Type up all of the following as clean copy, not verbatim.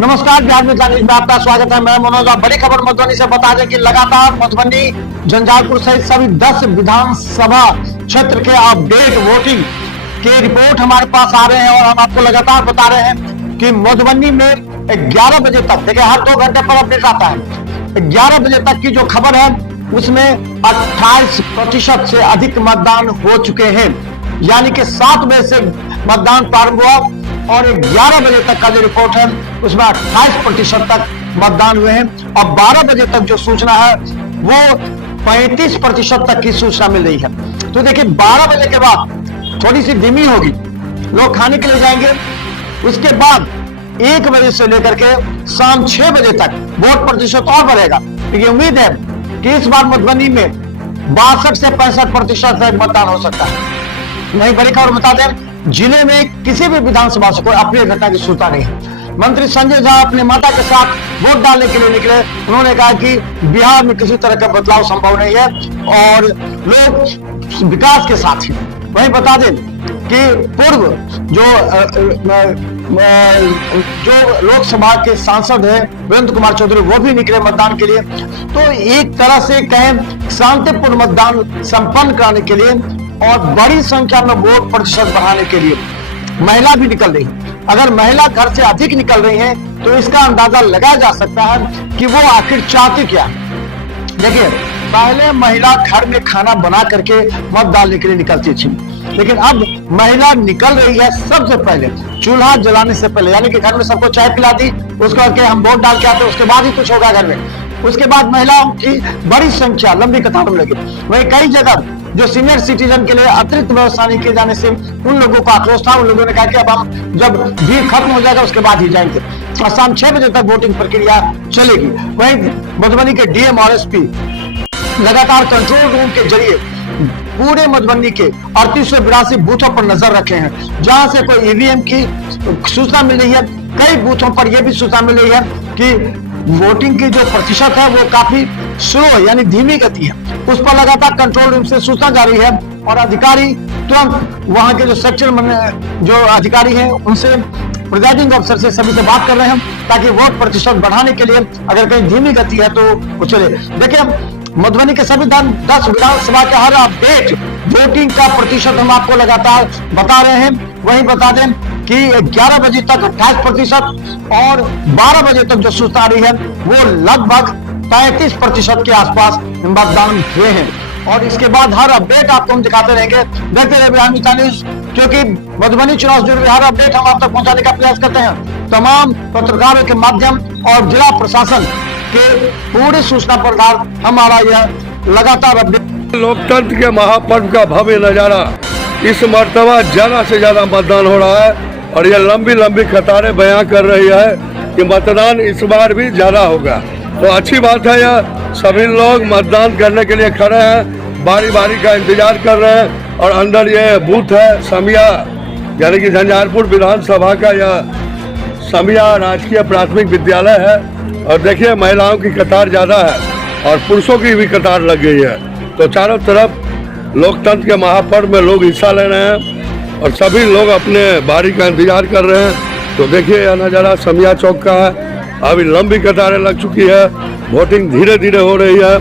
नमस्कार, बिहार में जाने में आपका स्वागत है। मैं मनोज। बड़ी खबर मधुबनी से बता दें कि लगातार मधुबनी, झंझारपुर सहित सभी 10 विधानसभा क्षेत्र के अपडेट वोटिंग के रिपोर्ट हमारे पास आ रहे हैं और हम आपको लगातार बता रहे हैं कि मधुबनी में 11 बजे तक, देखिए हर 2 घंटे पर अपडेट आता है, 11 बजे तक की जो खबर है उसमें 28% से अधिक मतदान हो चुके हैं। यानी कि 7 बजे से मतदान प्रारंभ हुआ और 11 बजे तक का जो रिपोर्ट है उसमें 28% तक मतदान हुए हैं और 12 बजे तक जो सूचना है वो 35% तक की सूचना मिल रही है। तो देखिए 12 बजे के बाद थोड़ी सी धीमी होगी, लोग खाने के लिए जाएंगे। उसके बाद 1 बजे से लेकर के शाम 6 बजे तक वोट प्रतिशत और बढ़ेगा। क्योंकि उम्मीद है कि इस बार मधुबनी में 62 से 65% तक मतदान हो सकता है। वही बड़ी खबर बता दें, जिले में किसी भी विधानसभा से कोई अप्रिय घटना की सूचना नहीं है। मंत्री संजय झा अपने माता के साथ वोट डालने के लिए निकले। उन्होंने कहा कि बिहार में किसी तरह का बदलाव संभव नहीं है और लोग विकास के साथ हैं। वहीं बता दें कि पूर्व जो लोकसभा के सांसद हैं वीरेंद्र कुमार चौधरी, वो भी निकले मतदान के लिए। तो एक तरह से कहें शांतिपूर्ण मतदान संपन्न कराने के लिए और बड़ी संख्या में वोट प्रतिशत बढ़ाने के लिए महिला भी निकल रही है। अगर महिला घर से अधिक निकल रही हैं तो इसका अंदाजा लगाया जा सकता है कि वो आखिर चाहती क्या है। देखिए पहले महिला घर में खाना बना करके मत डालने के लिए निकलती थी, लेकिन अब महिला निकल रही है सबसे पहले चूल्हा जलाने से पहले। यानी कि घर में सबको चाय पिला दी, उसको करके हम वोट डाल के आते, उसके बाद ही कुछ होगा घर में। उसके बाद महिलाओं की बड़ी संख्या लंबी कतारों में लगी। वही कई जगह जो सीनियर सिटीजन के लिए अतिरिक्त व्यवस्था नहीं किए जाने से उन लोगों का आक्रोश था। उन लोगों ने कहा कि अब हम जब भीड़ खत्म हो जाएगा उसके बाद ही जाएंगे और शाम 6 बजे तक वोटिंग प्रक्रिया चलेगी। वहीं मधुबनी के डीएम और एसपी लगातार कंट्रोल रूम के जरिए पूरे मधुबनी के 3882 बूथों पर नजर रखे हैं। जहां से कोई ईवीएम की सूचना मिल रही है, कई बूथों पर यह भी सूचना मिल रही है कि वोटिंग की जो प्रतिशत है वो काफी स्लो है, यानी धीमी गति है। उस पर लगातार कंट्रोल रूम से सूचना जारी है और अधिकारी तुरंत वहां के जो सेक्टर जो अधिकारी हैं उनसे, प्रिजाइडिंग अफसर से, सभी से बात कर रहे हैं ताकि वोट प्रतिशत बढ़ाने के लिए अगर कहीं धीमी गति है तो वो चले। देखिए मधुबनी के सभी 10 विधानसभा के हर अपडेट वोटिंग का प्रतिशत हम आपको लगातार बता रहे हैं। वहीं बता दें कि 11 बजे तक 28% और 12 बजे तक जो सूचना आ रही है वो लगभग 35% के आसपास मतदान हुए हैं। और इसके बाद हर अपडेट आपको हम दिखाते रहेंगे। देखते रहिए बिहार न्यूज, क्योंकि मधुबनी चुनाव से जुड़े हर अपडेट हम आप तक पहुंचाने का प्रयास करते हैं। तमाम पत्रकारों के माध्यम और जिला प्रशासन के पूरी सूचना पर हमारा यह लगातार अपडेट। लोकतंत्र के महापर्व का भव्य नजारा, इस मर्तबा ज्यादा से ज्यादा मतदान हो रहा है और ये लंबी लंबी कतारें बयां कर रही है कि मतदान इस बार भी ज्यादा होगा। तो अच्छी बात है, यह सभी लोग मतदान करने के लिए खड़े हैं, बारी बारी का इंतजार कर रहे हैं। और अंदर ये बूथ है समिया, यानी कि झंझारपुर विधानसभा का यह समिया राजकीय प्राथमिक विद्यालय है। और देखिए महिलाओं की कतार ज़्यादा है और पुरुषों की भी कतार लग गई है। तो चारों तरफ लोकतंत्र के महापर्व में लोग हिस्सा ले रहे हैं और सभी लोग अपने बारी का इंतजार कर रहे हैं। तो देखिए यह नज़ारा समिया चौक का है। अभी लंबी कतारें लग चुकी है, वोटिंग धीरे धीरे हो रही है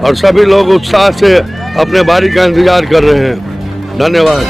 और सभी लोग उत्साह से अपने बारी का इंतजार कर रहे हैं। धन्यवाद।